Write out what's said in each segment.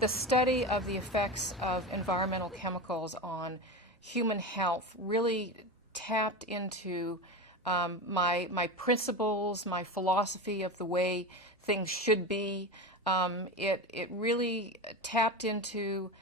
The study of the effects of environmental chemicals on human health really tapped into my principles, my philosophy of the way things should be. It really tapped into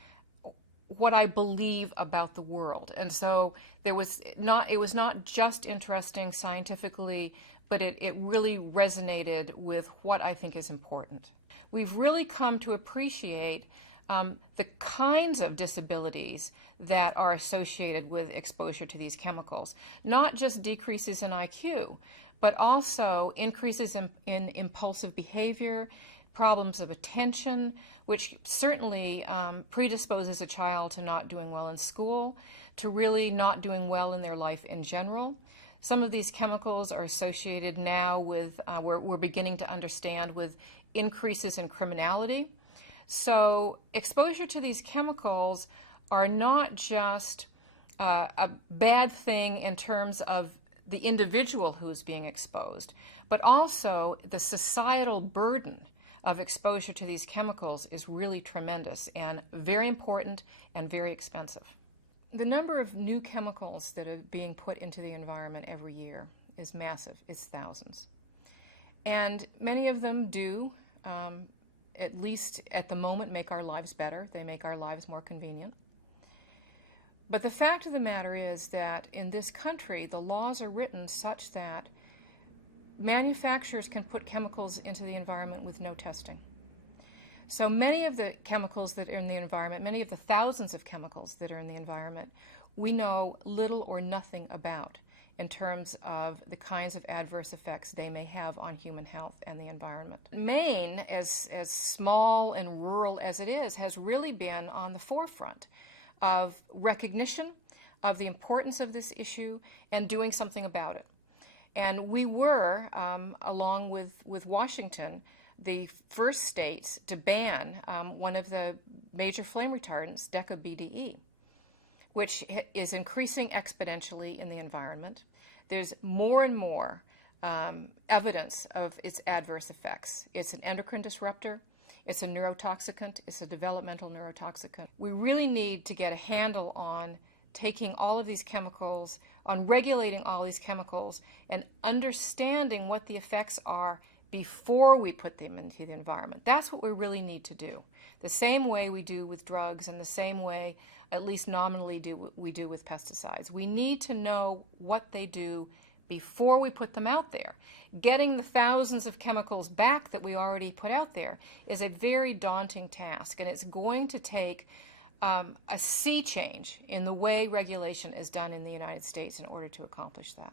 what I believe about the world. And so it was not just interesting scientifically, but it really resonated with what I think is important. We've really come to appreciate the kinds of disabilities that are associated with exposure to these chemicals. Not just decreases in IQ, but also increases in impulsive behavior, problems of attention, which certainly predisposes a child to not doing well in school, to really not doing well in their life in general. Some of these chemicals are associated now with, we're beginning to understand, with increases in criminality. So exposure to these chemicals are not just a bad thing in terms of the individual who's being exposed, but also the societal burden of exposure to these chemicals is really tremendous and very important and very expensive. The number of new chemicals that are being put into the environment every year is massive. It's thousands. And many of them do, at least at the moment, make our lives better. They make our lives more convenient. But the fact of the matter is that in this country, the laws are written such that manufacturers can put chemicals into the environment with no testing. So many of the chemicals that are in the environment, many of the thousands of chemicals that are in the environment, we know little or nothing about in terms of the kinds of adverse effects they may have on human health and the environment. Maine, as small and rural as it is, has really been on the forefront of recognition of the importance of this issue and doing something about it. And we were, along with Washington, the first states to ban one of the major flame retardants, deca-BDE, which is increasing exponentially in the environment. There's more and more evidence of its adverse effects. It's an endocrine disruptor, it's a neurotoxicant, it's a developmental neurotoxicant. We really need to get a handle on taking all of these chemicals, on regulating all these chemicals, and understanding what the effects are before we put them into the environment. That's what we really need to do. The same way we do with drugs, and the same way, at least nominally, we do with pesticides. We need to know what they do before we put them out there. Getting the thousands of chemicals back that we already put out there is a very daunting task, and it's going to take a sea change in the way regulation is done in the United States in order to accomplish that.